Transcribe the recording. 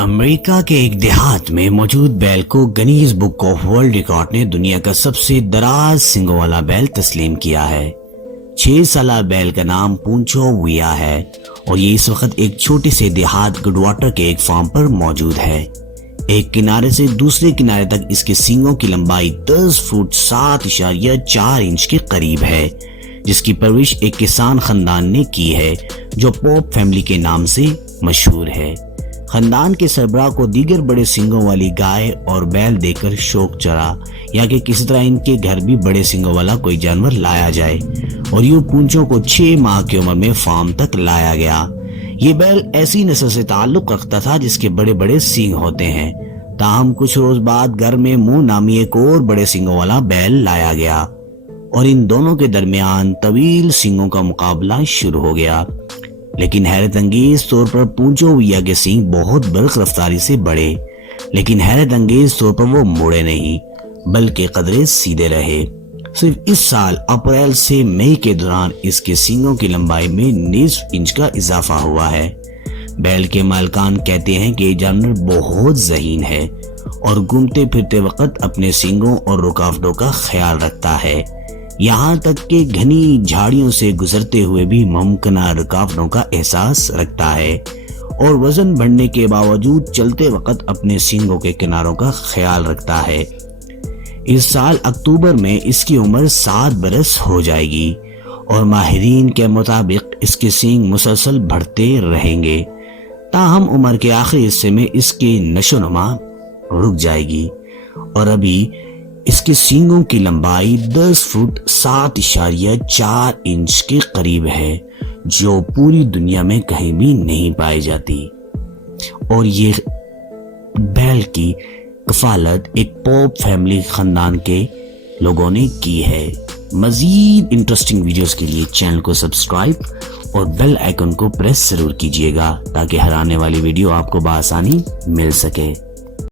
امریکہ کے ایک دیہات میں موجود بیل کو Guinness book of world record نے دنیا کا سب سے دراز سنگوں والا بیل تسلیم کیا ہے۔ 6 سالہ بیل کا نام پونچو ویا ہے اور یہ اس وقت ایک چھوٹے سے دیہات گڈ واٹر کے ایک فارم پر موجود ہے۔ ایک کنارے سے دوسرے کنارے تک اس کے سینگوں کی لمبائی 10 فٹ 7.4 انچ کے قریب ہے، جس کی پرورش ایک کسان خاندان نے کی ہے جو پوپ فیملی کے نام سے مشہور ہے۔ خاندان کے سربراہ کو دیگر بڑے سینگوں والی گائے اور بیل دے کر شوق چڑھا یا کہ کسی طرح ان کے گھر بھی بڑے سینگوں والا کوئی جانور لایا جائے، اور یوں پونچوں کو 6 ماہ کی عمر میں فارم تک لایا گیا۔ یہ بیل ایسی نسل سے تعلق رکھتا تھا جس کے بڑے بڑے سینگ ہوتے ہیں، تاہم کچھ روز بعد گھر میں منہ نامی ایک اور بڑے سینگوں والا بیل لایا گیا اور ان دونوں کے درمیان طویل سینگوں کا مقابلہ شروع ہو گیا۔ لیکن حیرت انگیز طور پر پونچو ویا کے سینگ بہت برق رفتاری سے بڑھے، لیکن حیرت انگیز طور پر وہ مڑے نہیں بلکہ قدرے سیدھے رہے۔ صرف اس سال اپریل سے مئی کے دوران اس کے سینگوں کی لمبائی میں 9 انچ کا اضافہ ہوا ہے۔ بیل کے مالکان کہتے ہیں کہ یہ جانور بہت ذہین ہے اور گھومتے پھرتے وقت اپنے سینگوں اور رکاوٹوں کا خیال رکھتا ہے، یہاں تک کہ گھنی جھاڑیوں سے گزرتے ہوئے بھی ممکنہ رکاوٹوں کا احساس رکھتا ہے، اور وزن بڑھنے کے باوجود چلتے وقت اپنے سینگوں کے کناروں کا خیال رکھتا ہے۔ اس سال اکتوبر میں اس کی عمر 7 برس ہو جائے گی اور ماہرین کے مطابق اس کے سینگ مسلسل بڑھتے رہیں گے، تاہم عمر کے آخری حصے میں اس کی نشو و نما رک جائے گی، اور ابھی اس کے سینگوں کی لمبائی 10 فٹ 7.4 انچ کے قریب ہے، جو پوری دنیا میں کہیں بھی نہیں پائی جاتی۔ اور یہ بیل کی کفالت ایک پوپ فیملی خاندان کے لوگوں نے کی ہے۔ مزید انٹرسٹنگ ویڈیوز کے لیے چینل کو سبسکرائب اور بیل آئیکن کو پریس ضرور کیجیے گا تاکہ ہر آنے والی ویڈیو آپ کو بآسانی مل سکے۔